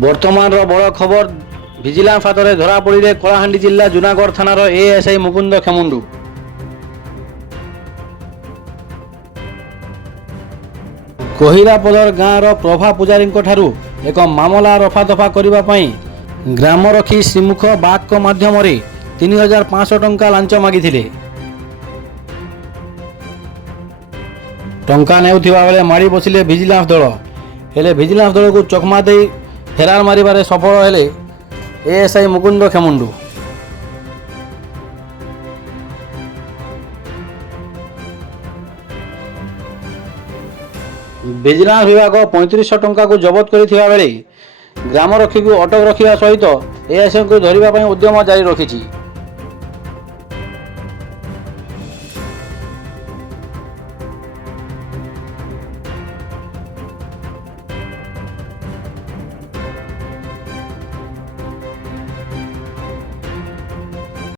ବର୍ତ୍ତମାନର ବଡ଼ ଖବର ଭିଜିଲାନ୍ସ ହାତରେ ଧରାପଡ଼ିଲେ କଳାହାଣ୍ଡି ଜିଲ୍ଲା ଜୁନାଗଡ଼ ଥାନାର ଏଏସ୍ଆଇ ମୁକୁନ୍ଦ ଖେମୁଣ୍ଡୁ। କୋହିଲାପଦର ଗାଁର ପ୍ରଭା ପୂଜାରୀଙ୍କ ଠାରୁ ଏକ ମାମଲା ରଫାଦଫା କରିବା ପାଇଁ ଗ୍ରାମରକ୍ଷୀ ଶ୍ରୀମୁଖ ବାଗଙ୍କ ମାଧ୍ୟମରେ 3,500 ଟଙ୍କା ଲାଞ୍ଚ ମାଗିଥିଲେ। ଟଙ୍କା ନେଉଥିବା ବେଳେ ମାଡ଼ି ବସିଲେ ଭିଜିଲାନ୍ସ ଦଳ। ହେଲେ ଭିଜିଲାନ୍ସ ଦଳକୁ ଚକମା ଦେଇ ଫେରାର ମାରିବାରେ ସଫଳ ହେଲେ ଏଏସ୍ଆଇ ମୁକୁନ୍ଦ ଖେମୁଣ୍ଡୁ। ଭିଜିଲାନ୍ସ ବିଭାଗ 3500 ଟଙ୍କାକୁ ଜବତ କରିଥିବା ବେଳେ ଗ୍ରାମରକ୍ଷୀକୁ ଅଟକ ରଖିବା ସହିତ ଏଏସ୍ଆଇଙ୍କୁ ଧରିବା ପାଇଁ ଉଦ୍ୟମ ଜାରି ରଖିଛି।